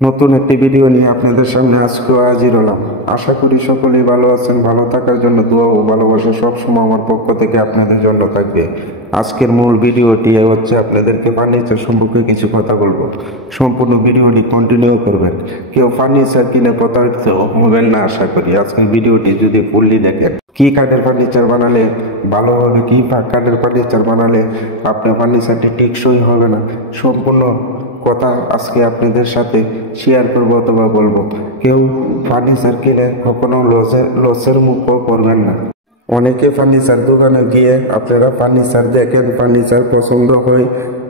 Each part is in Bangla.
নতুন একটি ভিডিও নিয়ে আপনাদের সামনে আজকে হাজির হলাম। আশা করি সকলেই ভালো আছেন। ভালো থাকার জন্য দোয়া ও ভালোবাসা সবসময় আমার পক্ষ থেকে আপনাদের জন্য থাকবে। আজকের মূল ভিডিওটি হচ্ছে আপনাদেরকে ফার্নিচার সম্পর্কে কিছু কথা বলবো। সম্পূর্ণ ভিডিওটি কন্টিনিউ করবেন। কেউ ফার্নিচার কিনে প্রতারিত হবেন না আশা করি। আজকের ভিডিওটি যদি ফুললি দেখেন, কি কাঠের ফার্নিচার বানালে ভালো হবে, কি কাঠের ফার্নিচার বানালে আপনার ফার্নিচারটি টেকসই হবে না, সম্পূর্ণ কথা আজকে আপনাদের সাথে শেয়ার করবো অথবা বলবো। কেউ ফার্নিচার কিনে কখনো লসের মুখও করবেন না। অনেকে ফার্নিচার দোকানে গিয়ে আপনারা ফার্নিচার দেখেন, ফার্নিচার পছন্দ হয়,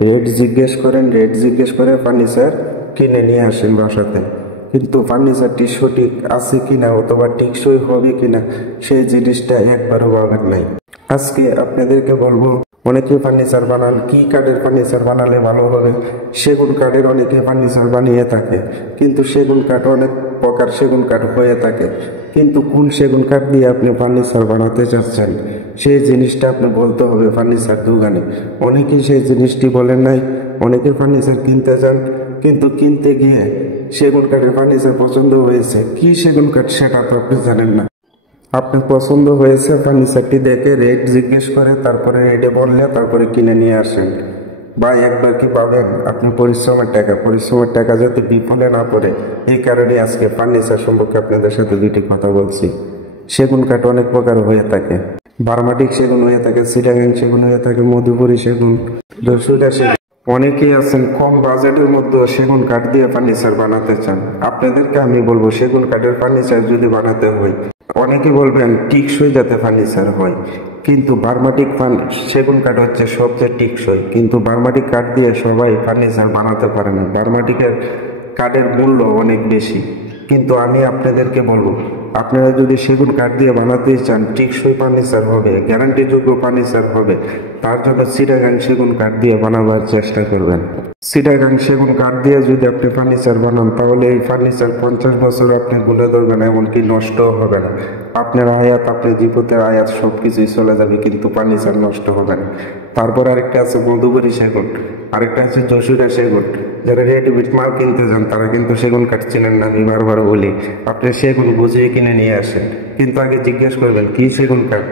রেট জিজ্ঞেস করেন, রেট জিজ্ঞেস করে ফার্নিচার কিনে নিয়ে আসেন বাসাতে। কিন্তু ফার্নিচারটি সঠিক আছে কিনা অথবা টেকসই হবে কিনা সেই জিনিসটা একবারও ভাবেন নাই। আজকে আপনাদেরকে বলবো, অনেকে ফার্নিচার বানান, কি কাঠের ফার্নিচার বানালে ভালো হবে। সেগুন কাঠের অনেকে ফার্নিচার বানিয়ে থাকে, কিন্তু সেগুন কাঠ অনেক প্রকার সেগুন কাঠ হয়ে থাকে। কিন্তু কোন সেগুন কাঠ দিয়ে আপনি ফার্নিচার বানাতে চাচ্ছেন সেই জিনিসটা আপনি বলতে হবে ফার্নিচার দোকানে। অনেকেই সেই জিনিসটি বলেন নাই। অনেকে ফার্নিচার কিনতে যান, কিন্তু কিনতে গিয়ে সেগুন কাঠের ফার্নিচার পছন্দ হয়েছে, কি সেগুন কাঠ সেটা তো আপনি জানেন না। আপনার পছন্দ হয়েছে, ফার্নিচারটি দেখে রেট জিজ্ঞেস করে তারপরে রেটে বললে তারপরে কিনে নিয়ে আসেন। বা একবার কি পাবেন আপনি পরিশ্রমের টাকা যাতে বিফলে না পড়ে, এই কারণে আজকে ফার্নিচার সম্পর্কে আপনাদের সাথে দুইটি কথা বলছি। সেগুন কাঠ অনেক প্রকার হয়ে থাকে, বার্মাটিক সেগুন হয়ে থাকে, চিটাগাং সেগুন হয়ে থাকে, মধুপুরী সেগুন, দস্যুটা সেগুন। অনেকেই আছেন কম বাজেটের মধ্যে সেগুন কাঠ দিয়ে ফার্নিচার বানাতে চান। আপনাদেরকে আমি বলবো, সেগুন কাঠের ফার্নিচার যদি বানাতে হয়, অনেকে বলবেন টিকসই যাতে ফার্নিচার হয়, কিন্তু বার্মাটিক সেগুন কাঠ হচ্ছে সবচেয়ে টিকসই। কিন্তু বার্মাটিক কাঠ দিয়ে সবাই ফার্নিচার বানাতে পারে না। বার্মাটিকের কাঠের মূল্য অনেক বেশি। কিন্তু আমি আপনাদেরকে বলবো, আপনারা যদি সেগুন কাঠ দিয়ে বানাতে চান, টেকসই ফার্নিচার হবে, গ্যারান্টিযোগ্য ফার্নিচার হবে, তার জন্য চিটাগাং সেগুন কাঠ দিয়ে বানাবার চেষ্টা করবেন। চিটাগাং সেগুন কাঠ দিয়ে যদি আপনি ফার্নিচার বানান, তাহলে এই ফার্নিচার 50 বছর আপনি গুলে ধরবেন, এমনকি নষ্টও হবে না। আপনার আয়াত, আপনার জীবনের আয়াত সবকিছুই চলে যাবে, কিন্তু ফার্নিচার নষ্ট হবে না। তারপর আরেকটা আছে মধুপুরী সেগুন, আরেকটা আছে যশোরা সেগুন। যারা রেডিমেড মাল কিনতে যান তারা কিন্তু সেগুন কাঠ চেনেন না। আমি বারবার বলি, আপনি সেগুন বুঝিয়ে কিনে নিয়ে আসেন, কিন্তু আগে জিজ্ঞেস করবেন কি সেগুন কাঠ,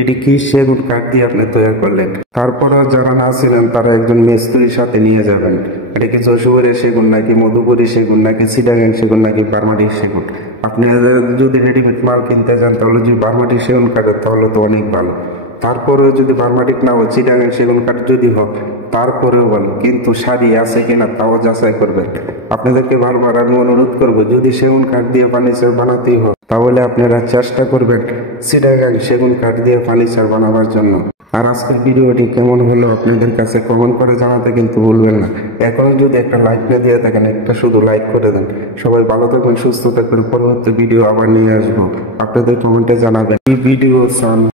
এটি কি সেগুন কাঠ দিয়ে আপনি তৈরি করলেন। তারপরে যারা না ছিলেন তারা একজন মিস্ত্রির সাথে নিয়ে যাবেন, এটা কি যশোরে সেগুন নাকি মধুপুরী সেগুন নাকি চিটাগাং সেগুন নাকি বার্মাটিক সেগুন। আপনি যদি রেডিমেড মাল কিনতে যান তাহলে যদি বার্মাটিক সেগুন কাঠের তাহলে তো অনেক ভালো। তারপরেও যদি বার্মাটিক না হয়, চিটাগাং সেগুন কাঠ যদি হোক তারপরেও ভালো, কিন্তু শাড়ি আছে কিনা তাও যাচাই করবেন। আপনাদেরকে বারবার আমি অনুরোধ করবো, যদি সেগুন কাঠ দিয়ে ফার্নিচার বানাতেই হোক তাহলে আপনারা চেষ্টা করবেন চিটাগাং সেগুন কাঠ দিয়ে ফার্নিচার বানাবার জন্য। আর আজকের ভিডিওটি কেমন হলো আপনাদের কাছে কমেন্ট করে জানাতে কিন্তু ভুলবেন না। এখনো যদি একটা লাইক না দিয়ে থাকেন, একটা শুধু লাইক করে দেন। সবাই ভালো থাকবেন, সুস্থ থাকবেন। পরবর্তী ভিডিও আবার নিয়ে আসবো, আপনাদের কমেন্টে জানাবেন কি ভিডিও চান।